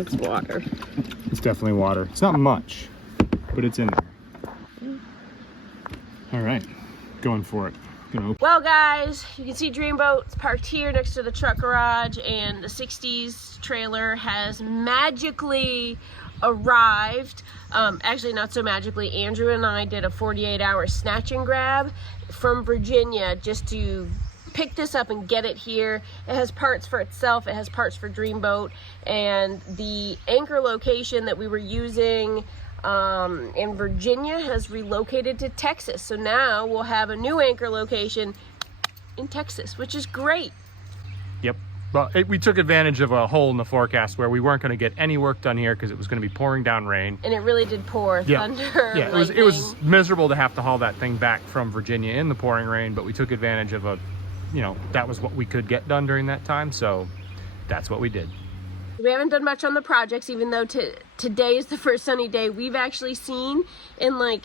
It's water. It's definitely water. It's not much, but it's in there. All right, going for it. Well guys, you can see Dreamboat's parked here next to the truck garage, and the 60s trailer has magically arrived. Actually not so magically. Andrew and I did a 48-hour snatch and grab from Virginia just to pick this up and get it here. It has parts for itself, it has parts for Dreamboat, and the anchor location that we were using in Virginia has relocated to Texas. So now we'll have a new anchor location in Texas, which is great. Yep. Well, we took advantage of a hole in the forecast where we weren't going to get any work done here because it was going to be pouring down rain. And it really did pour. Yeah. Thunder. Yeah, it was miserable to have to haul that thing back from Virginia in the pouring rain, but we took advantage of that was what we could get done during that time, so that's what we did. We haven't done much on the projects, even though today is the first sunny day we've actually seen in like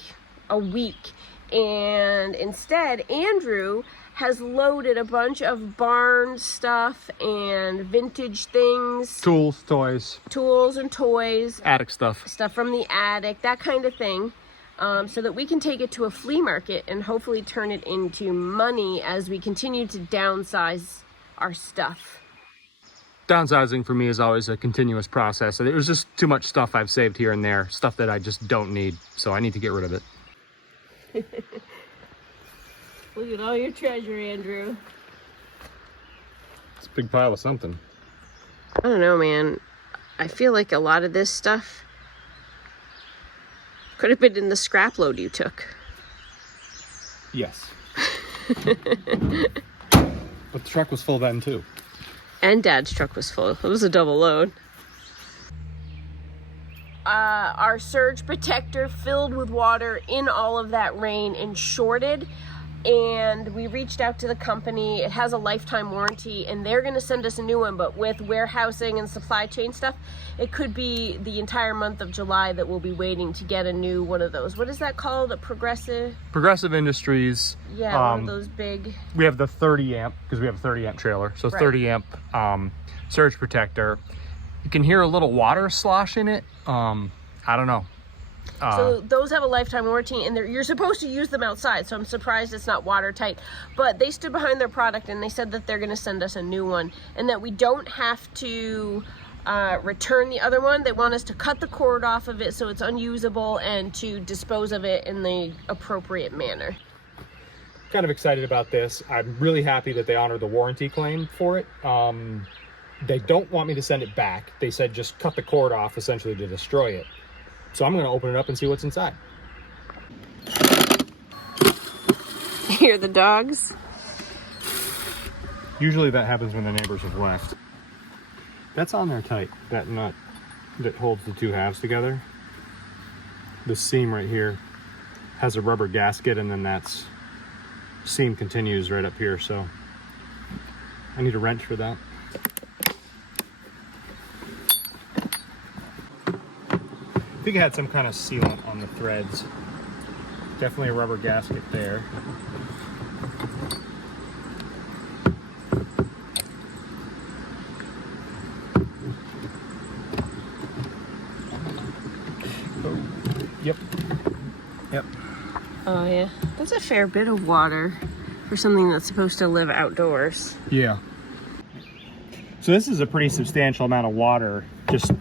a week. And instead, Andrew has loaded a bunch of barn stuff and vintage things. Tools, toys. Tools and toys. Attic stuff. Stuff from the attic, that kind of thing. So that we can take it to a flea market and hopefully turn it into money as we continue to downsize our stuff. Downsizing for me is always a continuous process. There's just too much stuff I've saved here and there, stuff that I just don't need, so I need to get rid of it. Look at all your treasure, Andrew. It's a big pile of something. I don't know, man. I feel like a lot of this stuff could have been in the scrap load you took. Yes. But the truck was full then too. And Dad's truck was full. It was a double load. Our surge protector filled with water in all of that rain and shorted. And we reached out to the company. It has a lifetime warranty and they're gonna send us a new one, but with warehousing and supply chain stuff, it could be the entire month of July that we'll be waiting to get a new one of those. What is that called? A Progressive Industries. Yeah, one of those big. We have the 30 amp, because we have a 30 amp trailer. So right. 30 amp surge protector. You can hear a little water slosh in it. I don't know. So those have a lifetime warranty, and you're supposed to use them outside, so I'm surprised it's not watertight. But they stood behind their product and they said that they're going to send us a new one and that we don't have to return the other one. They want us to cut the cord off of it so it's unusable and to dispose of it in the appropriate manner. Kind of excited about this. I'm really happy that they honored the warranty claim for it. They don't want me to send it back. They said just cut the cord off essentially to destroy it. So I'm going to open it up and see what's inside. Hear the dogs? Usually that happens when the neighbors have left. That's on there tight, that nut that holds the two halves together. The seam right here has a rubber gasket, and then that's seam continues right up here, so I need a wrench for that. I think it had some kind of sealant on the threads. Definitely a rubber gasket there. Oh, yep. Oh yeah, that's a fair bit of water for something that's supposed to live outdoors. Yeah. So this is a pretty substantial amount of water just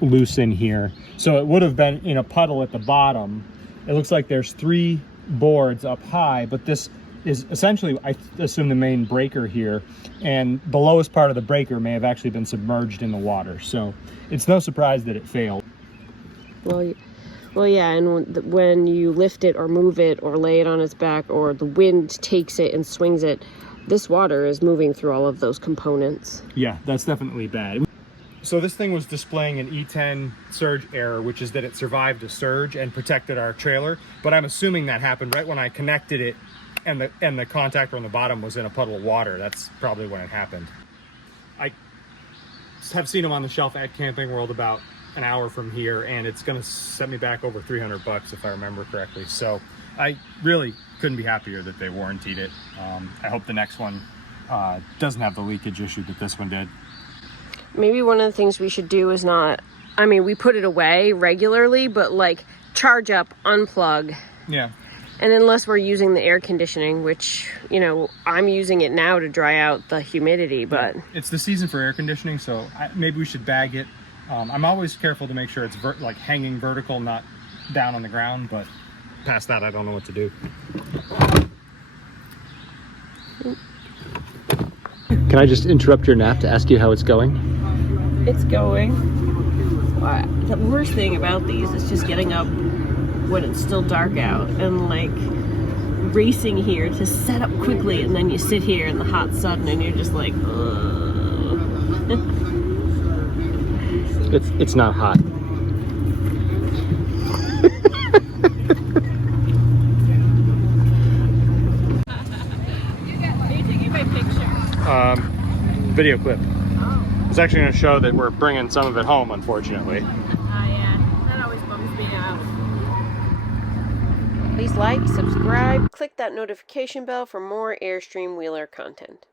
loose in here. So it would have been in a puddle at the bottom. It looks like there's 3 boards up high, but this is essentially, I assume, the main breaker here, and the lowest part of the breaker may have actually been submerged in the water. So it's no surprise that it failed. Well, yeah, and when you lift it or move it or lay it on its back, or the wind takes it and swings it, this water is moving through all of those components. Yeah, that's definitely bad. So this thing was displaying an E10 surge error, which is that it survived a surge and protected our trailer. But I'm assuming that happened right when I connected it and the contactor on the bottom was in a puddle of water. That's probably when it happened. I have seen them on the shelf at Camping World about an hour from here, and it's gonna set me back over $300 if I remember correctly. So I really couldn't be happier that they warrantied it. I hope the next one doesn't have the leakage issue that this one did. Maybe one of the things we should do is not, I mean, we put it away regularly, but like charge up, unplug. Yeah. And unless we're using the air conditioning, which, you know, I'm using it now to dry out the humidity, but... It's the season for air conditioning, so maybe we should bag it. I'm always careful to make sure it's like hanging vertical, not down on the ground, but past that, I don't know what to do. Can I just interrupt your nap to ask you how it's going? It's going. The worst thing about these is just getting up when it's still dark out and like racing here to set up quickly, and then you sit here in the hot sun and you're just like, ugh. It's not hot. Are you taking my picture? Video clip. Oh. It's actually going to show that we're bringing some of it home, unfortunately. Yeah. That always bums me out. Please like, subscribe, click that notification bell for more Airstream Wheeler content.